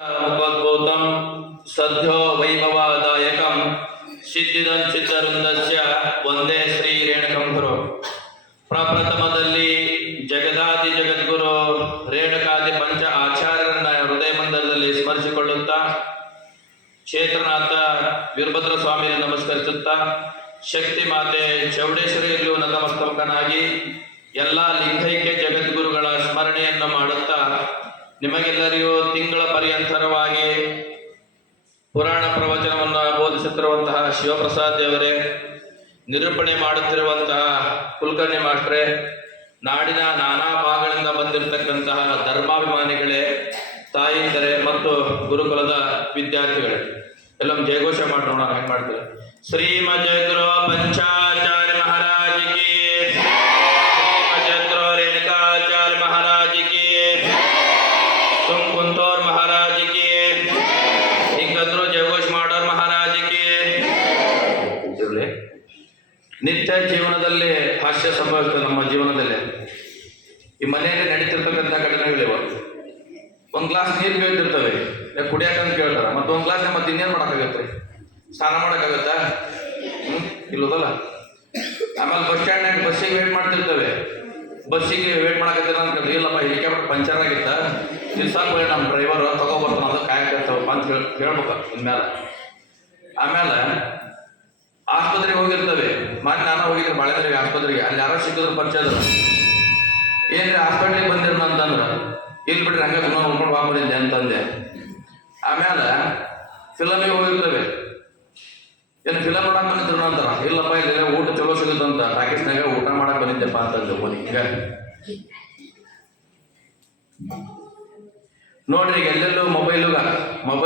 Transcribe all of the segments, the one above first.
मुखोद्भूतं सद्यो वैभवदायकं सिद्धिदं चित्रवृंदस्य ವಂದೇ ಶ್ರೀ ರೇಣುಕಂ ಗುರು. ಪ್ರಪ್ರಥಮದಲ್ಲಿ ಜಗದಾದಿ ಜಗದ್ಗುರು ರೇಣುಕಾದಿ ಪಂಚ ಆಚಾರ್ಯರನ್ನ ಹೃದಯ ಮಂದಿರದಲ್ಲಿ ಸ್ಮರಿಸಿಕೊಳ್ಳುತ್ತಾ ಕ್ಷೇತ್ರನಾಥ ವೀರಭದ್ರ ಸ್ವಾಮಿಯನ್ನು ನಮಸ್ಕರಿಸುತ್ತಾ ಶಕ್ತಿ ಮಾತೆ ಚೌಡೇಶ್ವರಿಯಲ್ಲೂ ನತಮಸ್ತಕನಾಗಿ ಎಲ್ಲ ಲಿಂಗೈಕ್ಯ ಜಗದ್ಗುರುಗಳ ಸ್ಮರಣೆಯನ್ನು ಮಾಡುತ್ತಾ ನಿಮಗೆಲ್ಲರಿಗೂ ತಿಂಗಳ ಪರ್ಯಂತರವಾಗಿ ಪುರಾಣ ಪ್ರವಚನವನ್ನು ಬೋಧಿಸುತ್ತಿರುವಂತಹ ಶಿವಪ್ರಸಾದ್ ದೇವರೇ, ನಿರೂಪಣೆ ಮಾಡುತ್ತಿರುವಂತಹ ಕುಲಕರ್ಣಿ ಮಾಸ್ಟ್ರೇ, ನಾಡಿನ ನಾನಾ ಭಾಗಗಳಿಂದ ಬಂದಿರತಕ್ಕಂತಹ ಧರ್ಮಾಭಿಮಾನಿಗಳೇ, ತಾಯಿಂದರೆ ಮತ್ತು ಗುರುಕುಲದ ವಿದ್ಯಾರ್ಥಿಗಳೇ, ಎಲ್ಲ ಜಯಘೋಷ ಮಾಡೋಣ. ಹೆಂಗೆ ಮಾಡ್ತಾರೆ? ಶ್ರೀಮದ್ ಜಯಗುರು ಪಂಚಾಚಾರ್ಯ ಮಹಾರಾಜಿಗೆ, ಶ್ರೀಮದ್ ಜಯಗುರು ರೇಣುಕಾಚಾರ್ಯ ಮಹಾರಾಜಿಗೆ, ಕುಂತೋರ್ ಮಹಾರಾಜಿಗೆ, ಹಿಂಗಂದ್ರು ಜಯಘೋಷ ಮಾಡೋರ್ ಮಹಾರಾಜಿಗೆ. ನಿತ್ಯ ಜೀವನದಲ್ಲಿ ಹಾಸ್ಯ ಸಂಭವಿಸ್ತದೆ. ನಮ್ಮ ಜೀವನದಲ್ಲಿ ಈ ಮನೆಯಲ್ಲಿ ನಡೀತಿರ್ತಕ್ಕಂಥ ಘಟನೆಗಳಿವ. ಒಂದು ಗ್ಲಾಸ್ ನೀರು ಕೇಳ್ತಿರ್ತವೆ, ಕುಡಿಯಾಕಂತ ಕೇಳ್ತಾರ, ಮತ್ತೊಂದು ಗ್ಲಾಸ್ ಮತ್ತೆ ಇನ್ನೇನು ಮಾಡೋಕ್ಕಾಗತ್ತೆ? ಸ್ನಾನ ಮಾಡೋಕ್ಕಾಗತ್ತಾ? ಇಲ್ಲೋದಲ್ಲ. ಆಮೇಲೆ ಬಸ್ ಸ್ಟ್ಯಾಂಡ್ನಾಗ ಬಸ್ಸಿಗೆ ವೇಟ್ ಮಾಡ್ತಿರ್ತವೆ. ಬಸ್ಸಿಗೆ ವೇಟ್ ಮಾಡಕತ್ತಿರ ಅಂತ ಇಲ್ಲಪ್ಪ, ಹೆಲಿಕಾಪ್ಟರ್ ಪಂಚರ್ ಆಗಿತ್ತ, ಸಾಕು ನಮ್ಮ ಡ್ರೈವರ್ ತಗೋಬರ್ತಾನ, ಅದು ಕಾಯಕತ್ತವಪ್ಪ ಅಂತ ಹೇಳ್ಬೇಕು ಇನ್ಮೇಲೆ. ಆಮೇಲೆ ಆಸ್ಪತ್ರೆಗೆ ಹೋಗಿರ್ತವೆ. ಮಾಡಿ ನಾನು ಹೋಗಿದ್ರೆ ಬಾಳೆದ್ರಿಗೆ ಆಸ್ಪತ್ರೆಗೆ, ಅಲ್ಲಿ ಯಾರೋ ಸಿಕ್ಕಿದ್ರು ಪರಿಚಯದ್ರು, ಏನ್ರಿ ಹಾಸ್ಪಿಟ್ಲಿಗೆ ಬಂದಿರ ಅಂತಂದ್ರೆ, ಇಲ್ಲಿ ಬಿಡ್ರಿ ಹಂಗೆ ನೋಡ್ಕೊಂಡು ಬಂದಿದ್ದೆ ಅಂತಂದೆ. ಆಮೇಲೆ ಫಿಲಮಿಗೆ ಹೋಗಿರ್ತವೆ. ಏನು ಫಿಲಮ್ ನೋಡಕ್ ಬಂದಿದ್ರು ಅಂತಾರ, ಇಲ್ಲಪ್ಪ ಇಲ್ಲಿ ಊಟ ಚಲೋ ಸಿಗುತ್ತಂತ ಟಾಕೀಸ್ನಾಗ ಊಟ ಮಾಡಕ್ ಬಂದಿದ್ದೆಪ್ಪ ಅಂತಂದು ಹಿಂಗ ನೋಡ್ರಿ. ಈಗ ಎಲ್ಲೆಲ್ಲೂ ಮೊಬೈಲ್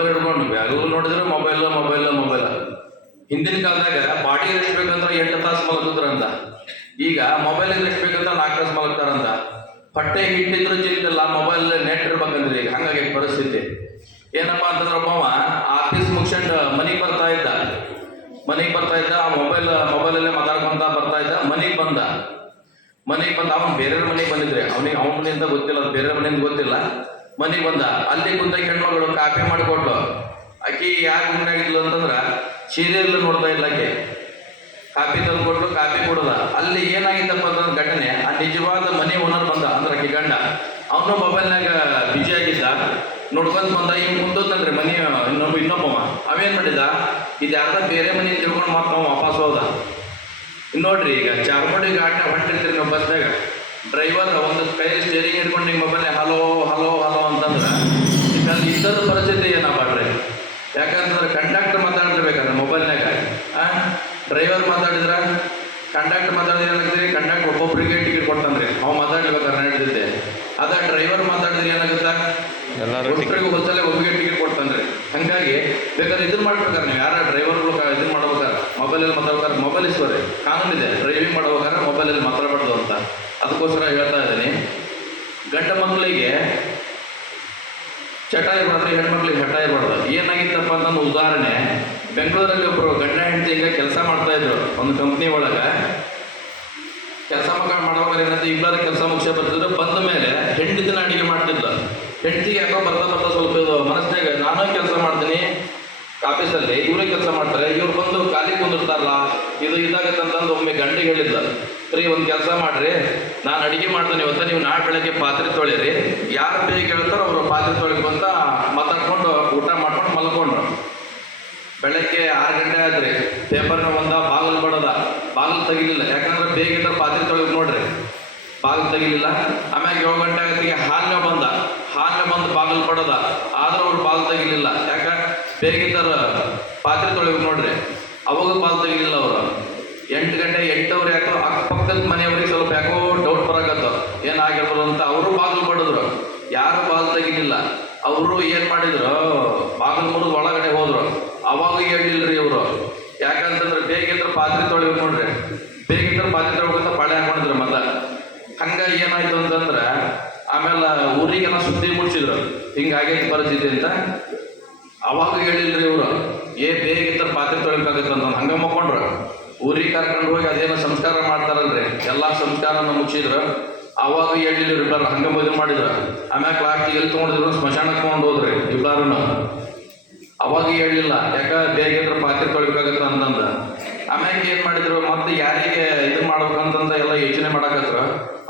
ಹಿಡ್ಕೊಂಡು ಎಲ್ಲರೂ ನೋಡಿದ್ರು ಮೊಬೈಲ್. ಹಿಂದಿನ ಕಾಲದಾಗ ಬಾಡಿ ಇರಿಸ್ಬೇಕಂದ್ರೆ 8 ತಾಸು ಮಲಗಿದ್ರಂತ, ಈಗ ಮೊಬೈಲ್ ಇರಿಸ್ಬೇಕಂದ್ರೆ 4 ತಾಸು ಮಲಗ್ತಾರಂತ. ಹೊಟ್ಟೆ ಹಿಟ್ಟಿದ್ರು ಚಿಂತಿಲ್ಲ, ಮೊಬೈಲ್ ನೆಟ್ ಇರ್ಬೇಕಂದ್ರೆ ಈಗ ಹಂಗಾಗಿ ಪರಿಸ್ಥಿತಿ. ಏನಪ್ಪಾ ಅಂತಂದ್ರೆ ಒಬ್ಬವ ಆಫೀಸ್ ಮುಗಿಸ್ಕೊಂಡು ಮನೆಗೆ ಬರ್ತಾ ಇದ್ದ. ಆ ಮೊಬೈಲಲ್ಲೇ ಮಾತಾಡ್ಕೊಂತ ಬರ್ತಾ ಇದ್ದ. ಮನೆಗೆ ಬಂದ. ಅವನು ಬೇರೆಯವ್ರ ಮನೆಗೆ ಬಂದಿದ್ರೆ, ಅವನ ಮನೆಯಿಂದ ಗೊತ್ತಿಲ್ಲ, ಬೇರೆಯವ್ರ ಮನೆಯಿಂದ ಗೊತ್ತಿಲ್ಲ. ಮನೆಗೆ ಬಂದ. ಅಲ್ಲಿ ಕುಂತಾಗ ಹೆಣ್ಮಗಳು ಕಾಫಿ ಮಾಡಿಕೊಟ್ಲು. ಆಕಿ ಯಾಕೆ ಗುಂಡಾಗಿದ್ಲು ಅಂತಂದ್ರ ಸೀರಿಯಲ್ ನೋಡ್ತಾ ಇಲ್ಲ ಆಕೆ. ಕಾಫಿ ತಂದು ಕೊಟ್ಲು, ಕಾಫಿ ಕೊಡದ. ಅಲ್ಲಿ ಏನಾಗಿತ್ತಪ್ಪ ಅಂತಂದ್ರೆ ಘಟನೆ, ಆ ನಿಜವಾದ ಮನೆ ಓನರ್ ಬಂದ, ಅಂದ್ರೆ ಆಕೆ ಗಂಡ. ಅವನು ಮೊಬೈಲ್ನಾಗ ಬಿಜಿ ಆಗಿದ್ದ. ನೋಡ್ಕೊಂತ ಬಂದ. ಹಿಂಗೆ ಮುಂದೋದ್ನಲ್ರಿ ಮನೆ ಇನ್ನೊಬ್ಬವ. ಅವೇನ್ ಮಾಡಿದ, ಇದು ಯಾರ್ದ ಬೇರೆ ಮನೆ ತಿಳ್ಕೊಂಡು ಮತ್ತೆ ನಾವು ವಾಪಸ್ ಹೋದ. ನೋಡ್ರಿ, ಈಗ ಚಾರ್ಮಡಿ ಘಾಟ್ನ ಹೊಂಟಿರ್ತೀರಿ ನಾವು ಬಸ್ನಾಗ, ಡ್ರೈವರ್ ಒಂದು ಕೈ ಸ್ಟೇರಿಂಗ್ ಹಿಡ್ಕೊಂಡು ಹಿಂಗೆ ಮೊಬೈಲ್ನಾಗ ಹಲೋ ಹಲೋ ಹಲೋ ಅಂತಂದ್ರೆ ಇಲ್ಲಿ ಇದ್ದದ ಪರಿಸ್ಥಿತಿ ಏನಪ್ಪ ಡ್ರೈ. ಯಾಕಂತಂದ್ರೆ ಕಂಡಕ್ಟರ್ ಮಾತಾಡಿರ್ಬೇಕಾದ್ರೆ ಮೊಬೈಲ್ನಾಗ, ಡ್ರೈವರ್ ಮಾತಾಡಿದ್ರ ಕಂಡಕ್ಟರ್ ಮಾತಾಡಿದ್ರೆ ಏನಾಗ್ತೀರಿ, ಕಂಡಕ್ಟರ್ ಒಬ್ಬೊಬ್ಬರಿಗೆ ಟಿಕೆಟ್ ಕೊಡ್ತಾನ್ರಿ, ಅವ್ ಮಾತಾಡ್ಬೇಕಾದ್ರೆ ನಡೆದಿದ್ದೆ. ಅದ ಡ್ರೈವರ್ ಮಾತಾಡಿದ್ರೆ ಏನಾಗುತ್ತಾ, ಒಬ್ಬರಿಗೆ ಹೊಸಲೇ ಒಬ್ಬರಿಗೆ ಟಿಕೆಟ್ ಕೊಡ್ತಾನ್ರಿ. ಹಂಗಾಗಿ ಬೇಕಾದ್ರೆ ಇದನ್ನ ಮಾಡ್ಬೇಕಾರೆ ನೀವು ಯಾರ ಡ್ರೈವರ್ಗಳು ಇದನ್ನ ಮಾಡ್ಬೇಕಾರೆ ಮೊಬೈಲಲ್ಲಿ ಮಾತಾಡ್ಬೇಕಾದ್ರೆ ಮೊಬೈಲ್ ಇಸ್ಕೋರಿ. ಕಾನೂನಿದೆ, ಡ್ರೈವಿಂಗ್ ಮಾಡ್ಬೇಕಾದ್ರೆ ಮೊಬೈಲಲ್ಲಿ ಮಾತಾಡಬಾರ್ದು ಅಂತ. ಅದಕ್ಕೋಸ್ಕರ ಹೇಳ್ತಾ ಇದ್ದೀನಿ, ಗಂಡ ಮಕ್ಕಳಿಗೆ ಚಟ ಇರಬಾರ್ದು, ಹೆಣ್ಮಕ್ಳಿಗೆ ಹಠ ಇರಬಾರ್ದು. ಏನಾಗಿತ್ತಪ್ಪ ಅಂತಂದು ಉದಾಹರಣೆ, ಬೆಂಗಳೂರಲ್ಲಿ ಒಬ್ಬರು ಗಂಡ ಹೆಂಡತಿ ಈಗ ಕೆಲಸ ಮಾಡ್ತಾ ಇದ್ರು ಒಂದು ಕಂಪ್ನಿ ಒಳಗೆ. ಕೆಲಸ ಮಾಡ್ಬೇಕಾದ್ರೆ ಏನಂತ ಇಬ್ಬರ ಕೆಲಸ ಮುಗಿಸ ಬರ್ತಿದ್ರು. ಬಂದ ಮೇಲೆ ಹೆಂಡತಿನ ಅಡಿಗೆ ಮಾಡ್ತಿದ್ಲು. ಹೆಂಡತಿಗೆ ಯಾಕೋ ಬರ್ತಾ ಸ್ವಲ್ಪ ಮನಸ್ಸಿನಾಗ, ನಾನು ಕೆಲಸ ಮಾಡ್ತೀನಿ ಆಫೀಸಲ್ಲಿ, ಇವರೇ ಕೆಲಸ ಮಾಡ್ತಾರೆ, ಇವ್ರು ಬಂದು ಖಾಲಿ ಕುಂದಿರ್ತಾರಲ್ಲ, ಇದು ಇದಾಗತ್ತಂತಂದು ಒಮ್ಮೆ ಗಂಡಿಗೆ ಹೇಳಿದ್ದ, ಸರಿ ಒಂದು ಕೆಲಸ ಮಾಡ್ರಿ, ನಾನು ಅಡಿಗೆ ಮಾಡ್ತೇನೆ ಇವತ್ತು, ನೀವು ನಾಳೆ ಬೆಳಗ್ಗೆ ಪಾತ್ರೆ ತೊಳಿರಿ, ಯಾರು ಬೇಗ ಹೇಳ್ತಾರೋ ಅವರು ಪಾತ್ರೆ ತೊಳಿಗೆ ಬಂತ ಮಾತಾಡ್ಕೊಂಡು ಊಟ ಮಾಡ್ಕೊಂಡು ಮಲ್ಕೊಂಡ್ರು. ಬೆಳಗ್ಗೆ 6 ಗಂಟೆ ಆದ್ರಿ, ಪೇಪರ್ನ ಬಂದ, ಬಾಗಿಲು ಬಡದ, ಬಾಗಿಲು ತೆಗಿಲಿಲ್ಲ. ಯಾಕಂದ್ರೆ ಬೇಗ ಇದ್ರೆ ಪಾತ್ರೆ ತೊಳಿಗೆ ನೋಡ್ರಿ, ಬಾಗಿಲು ತೆಗಿಲಿಲ್ಲ. ಆಮ್ಯಾಗ 7 ಗಂಟೆ ಆಗತ್ತಿಗೆ ಹಾಲ್ನ ಬಂದ ಬಾಗಿಲು ಬಡದ, ಆದ್ರೂ ಅವ್ರು ಬಾಗಿಲು ತೆಗಿಲಿಲ್ಲ. ಯಾಕ ಬೇಗಿದ್ದಾರ ಪಾತ್ರೆ ತೊಳಿಗೆ ನೋಡ್ರಿ, ಅವಾಗ ಬಾಗಿಲು ತೆಗಿಲಿಲ್ಲ ಅವರು. 8 ಗಂಟೆ 8 ಯಾಕೋ ಅಕ್ಕಪಕ್ಕದ ಮನೆಯವ್ರಿಗೆ ಸ್ವಲ್ಪ ಯಾಕೋ ಡೌಟ್ ಬರಕತ್ತ, ಏನಾಗಿರ್ಬೋದು ಅಂತ ಅವರು ಬಾಗಿಲು ಬಡಿದ್ರು. ಯಾರು ಬಾಗಿಲು ತೆಗಿಲಿಲ್ಲ. ಅವರು ಏನ್ ಮಾಡಿದ್ರು, ಬಾಗಿಲು ಮುರಿದು ಒಳಗಡೆ ಹೋದ್ರು. ಅವಾಗ ಹೇಳಿಲ್ರಿ ಇವರು. ಯಾಕಂತಂದ್ರೆ ಬೇಗಿದ್ರೆ ಪಾತ್ರೆ ತೊಳಿಗೆ ನೋಡ್ರಿ, ಬೇಗಿದ್ರೆ ಪಾತ್ರೆ ತೊಳ್ಕೊಂತ ಪಾಳೆ ಹಾಕೊಂಡಿದ್ರು ಮತ್ತೆ. ಹಂಗಾಗಿ ಏನಾಯ್ತು ಅಂತಂದ್ರೆ ಆಮೇಲೆ ಊರಿಗೆಲ್ಲ ಸುದ್ದಿ ಮುಡ್ಸಿದ್ರು, ಹಿಂಗಾಗೈತಿ ಪರಿಸ್ಥಿತಿ ಅಂತ. ಅವಾಗ ಹೇಳಿಲ್ರಿ ಇವರು, ಬೇಗಿದ್ರೆ ಪಾತ್ರೆ ತೊಳಿಬೇಕಾಗತ್ತಂತ. ಹಂಗ ಮಕ್ಕೊಂಡ್ರು. ಊರಿಗೆ ಕರ್ಕೊಂಡು ಹೋಗಿ ಅದೇನೋ ಸಂಸ್ಕಾರ ಮಾಡ್ತಾರಲ್ರಿ, ಎಲ್ಲ ಸಂಸ್ಕಾರನ ಮುಗಿಸಿದ್ರು. ಆ ಅವಾಗ ಹೇಳಿಲ್ಲ ಇಬ್ಬರು ಹಂಗೆ ಮದುವೆ ಮಾಡಿದ್ರು. ಆಮ್ಯಾಗ ಲಾಸ್ಟ್ ಎಲ್ಲಿ ತೊಗೊಂಡಿದ್ರು ಸ್ಮಶಾನಕ್ಕೆ ತೊಗೊಂಡು ಹೋದ್ರಿ ಇಬ್ಬರೂ. ಅವಾಗ ಹೇಳಿಲ್ಲ, ಯಾಕ ಬೇಗ ಪಾತ್ರೆ ತೊಳಿಬೇಕಾಗತ್ತ ಅಂತಂದ. ಆಮ್ಯಾಗ ಏನು ಮಾಡಿದ್ರು, ಮತ್ತೆ ಯಾರಿಗೆ ಇದು ಮಾಡ್ಬೇಕಂತಂದ ಎಲ್ಲ ಯೋಚನೆ ಮಾಡಾಕತ್ರ.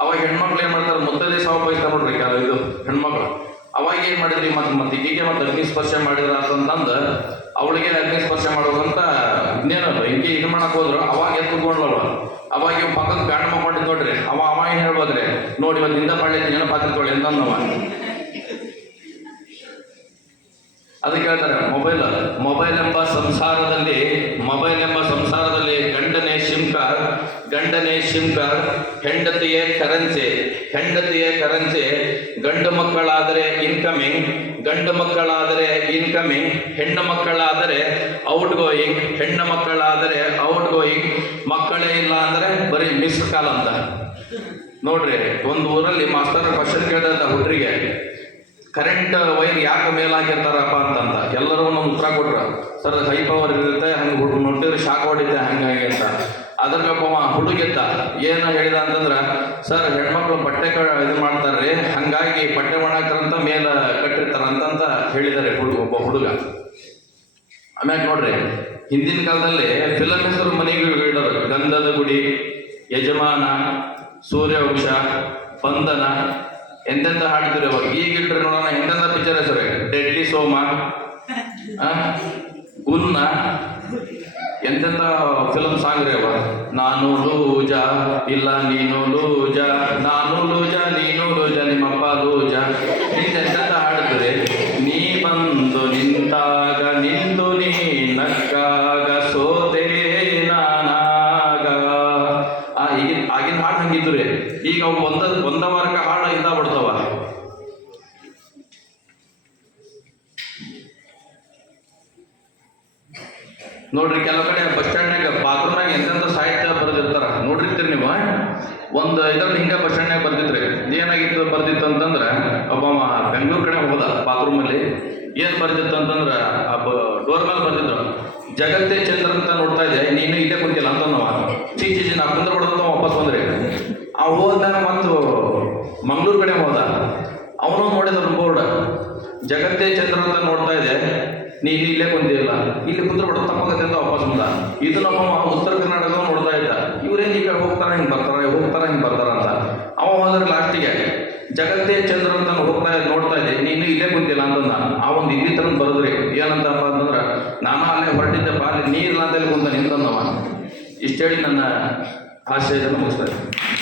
ಅವಾಗ ಹೆಣ್ಮಕ್ಳು ಏನು ಮಾಡ್ತಾರೆ, ಮುತ್ತೈದೆ ಸಾವು ಬಯಸ್ತಾರೆ ನೋಡ್ರಿ ಇದು ಹೆಣ್ಮಕ್ಳು. ಅವಾಗ ಏನು ಮಾಡಿದ್ರಿ, ಮತ್ತೆ ಈಗೀಗೆ ಮತ್ತೆ ಅಗ್ನಿ ಸ್ಪರ್ಶ ಮಾಡಿದ್ರ ಅಂತಂದು ಅವಳಿಗೆ ಅಗ್ನಿ ಸ್ಪರ್ಶ ಮಾಡ್ಬೇಕಂತ ಇನ್ನೇನಲ್ಲ ಹಿಂಗೆ ಇದು ಮಾಡಕ್ ಹೋದ್ರು. ಅವಾಗ ಎತ್ಕೊಂಡ್ಲವ. ಅವಾಗ ಇವ್ ಪಕ್ಕದ ಬ್ಯಾಂಡ್ ಮಾಡ್ಕೊಂಡಿದ್ ನೋಡ್ರಿ. ಅವ ಏನು ಹೇಳ್ಬೋದ್ರಿ, ನೋಡಿ ಇವತ್ತು ಹಿಂದ ಪಾಳ್ಯ ಏನೋ ಪಾತ್ರೆ ತೊಳಿ ಅಂತಂದವ. ಅದಕ್ಕೆ ಹೇಳ್ತಾರೆ ಮೊಬೈಲ್ ಎಂಬ ಸಂಸಾರದಲ್ಲಿ ಗಂಡನೇ ಶಿಂಕ ಹೆಂಡತಿಯೇ ಕರಂಚೆ ಗಂಡು ಮಕ್ಕಳಾದರೆ ಇನ್ಕಮಿಂಗ್ ಹೆಣ್ಣು ಮಕ್ಕಳಾದರೆ ಔಟ್ ಗೋಯಿಂಗ್ ಮಕ್ಕಳೇ ಇಲ್ಲ ಅಂದ್ರೆ ಬರೀ ಮಿಸ್ ಕಾಲ್ ಅಂತ. ನೋಡ್ರಿ, ಒಂದು ಊರಲ್ಲಿ ಮಾಸ್ಟರ್ ಕ್ವಶನ್ ಕೇಳಿದ ಹುಡ್ರಿಗೆ, ಕರೆಂಟ್ ವೈರ್ ಯಾಕೆ ಮೇಲಾಗಿರ್ತಾರಪ್ಪ ಅಂತಂದ. ಎಲ್ಲರೂ ಒಂದು ಉತ್ತರ ಕೊಟ್ರು, ಸರ್ ಹೈ ಪವರ್ ಇರುತ್ತೆ, ಹಂಗೆ ನೋಡಿದ್ರೆ ಶಾಕ್ ಹೊಡಿತೆ ಹಂಗಾಗಿ ಅಂತ. ಅದ್ರಲ್ಲಿ ಒಬ್ಬ ಹುಡುಗಿದ್ದ ಏನು ಹೇಳಿದ ಅಂತಂದ್ರೆ, ಸರ್ ಹೆಣ್ಮಕ್ಳು ಬಟ್ಟೆ ಇದು ಮಾಡ್ತಾರ್ರಿ, ಹಂಗಾಗಿ ಬಟ್ಟೆ ಒಣಾಕ್ರಂತ ಮೇಲೆ ಕಟ್ಟಿರ್ತಾರಂತ ಹೇಳಿದ್ದಾರೆ ಒಬ್ಬ ಹುಡುಗ. ಆಮ್ಯಾಗ ನೋಡ್ರಿ, ಹಿಂದಿನ ಕಾಲದಲ್ಲಿ ಫಿಲಮ್ ಹೆಸರು ಮನೆಗೆ ಇಡೋರು. ಗಂಧದ ಗುಡಿ, ಯಜಮಾನ, ಸೂರ್ಯವಂಶ, ಬಂಧನ ಎಂತೆಂತ ಹಾಡ್ತಿರಿ ಅವಾಗ. ಈಗ ಇಟ್ರಿ ನೋಡೋಣ ಎಂತೆಂತ ಪಿಕ್ಚರ್ ಹೆಸರು, ಡೆಡ್ಲಿ ಸೋಮ, ಗುನ್ನ, ಎಂತೆಂತ ಫಿಲಮ್ ಸಾಂಗ್ ರೀ ಅವ. ನಾನು ಲೂಜ ಇಲ್ಲ ನೀನು ಲೂಜ, ನಾನು ಲೂಜ ನೀನು ಲೂಜ, ನಿಮ್ಮಪ್ಪ ಲೂಜ, ಎಂತೆಂತ ಹಾಡ್ತೀರಿ. ನೀ ಬಂದು ನಿಂತಾಗ ನಿಂದು ನೀ ನಕ್ಕಾಗ ಸೋತೆ ನಾನಾಗ. ಆಗಿನ ಹಾಡು ಹಂಗಿದ್ದು ರೀ. ಈಗ ಅವು ಒಂದ ವಾರಕ ಹಾಡು ಇದಾಗ್ಬಿಡ್ತಾವ. ನೋಡ್ರಿ, ಕೆಲವು ಕಡೆ ಬಸ್ ಸ್ಟ್ಯಾಂಡ್ನಾಗ ಬಾತ್ರೂಮ್ನಾಗ ಎಂತೆಂಥ ಸಾಹಿತ್ಯ ಬರೆದಿರ್ತಾರ ನೋಡಿರ್ತೀರಿ ನೀವು. ಒಂದು ಇದ್ರಲ್ಲಿ ಹಿಂಗೆ ಬಸ್ ಸ್ಟ್ಯಾಂಡ್ನಾಗ ಬರ್ದಿತ್ತು ಅಂತಂದ್ರೆ, ಒಬ್ಬ ಬೆಂಗಳೂರು ಕಡೆ ಹೋದ ಬಾತ್ರೂಮಲ್ಲಿ. ಏನು ಬರ್ದಿತ್ತು ಅಂತಂದ್ರೆ, ಡೋರ್ ಮೇಲೆ ಬರ್ದಿದ್ರು, ಜಗತ್ತೇ ಚಂದ್ರ ಅಂತ ನೋಡ್ತಾ ಇದೆ, ನೀನು ಇಲ್ಲೇ ಕುಂತಿಲ್ಲ ಅಂತ. ನಾವು ಚೀಚಿ ನಾ ಕುಂದ್ರ ಕೊಡೋದು ವಾಪಸ್ ಬಂದ್ರಿ. ಹೋದಾಗ ಮತ್ತು ಮಂಗಳೂರು ಕಡೆ ಹೋದ. ಅವನು ನೋಡಿದ್ರು ಬೋರ್ಡ್, ಜಗತ್ತೇ ಚಂದ್ರ ಅಂತ ನೋಡ್ತಾ ಇದೆ, ನೀನು ಇಲ್ಲೇ ಕುಂತಿಲ್ಲ, ಇಲ್ಲಿ ಕುಂದ್ರ ಬಿಡೋ ತಪ್ಪಾಗತ್ತೆ ಅಂತ ವಾಪಸ್ ಬಂದ. ಇದು ನಮ್ಮ ಉತ್ತರ ಕರ್ನಾಟಕ ನೋಡ್ತಾ ಇದ್ದ. ಇವ್ರೇನು ಈ ಕಡೆ ಹೋಗ್ತಾರ ಹಿಂಗೆ ಬರ್ತಾರ ಅಂತ. ಅವ ಹೋದ್ರೆ ಲಾಸ್ಟಿಗೆ ಜಗತ್ತೇ ಚಂದ್ರ ಅಂತ ನೋಡ್ತಾ ಇದೆ, ನೀನು ಇಲ್ಲೇ ಕುಂತಿಲ್ಲ ಅಂತಂದ. ಆ ಒಂದು ಇಲ್ಲಿ ತರ ಬರೋದ್ರಿ. ಏನಂತಪ್ಪ ಅಂತಂದ್ರೆ, ನಾನು ಅಲ್ಲೇ ಹೊರಟಿದ್ದೆಪ್ಪ, ಅಲ್ಲಿ ನೀರಿಲ್ಲ ಅಂತ ಕುಂತ ನಿಂತಂದವ. ಇಷ್ಟೇಳಿ ನನ್ನ ಹಾಸ್ಯ ಇದನ್ನು ಮುಗಿಸ್ತಾ ಇದ್ದೆ.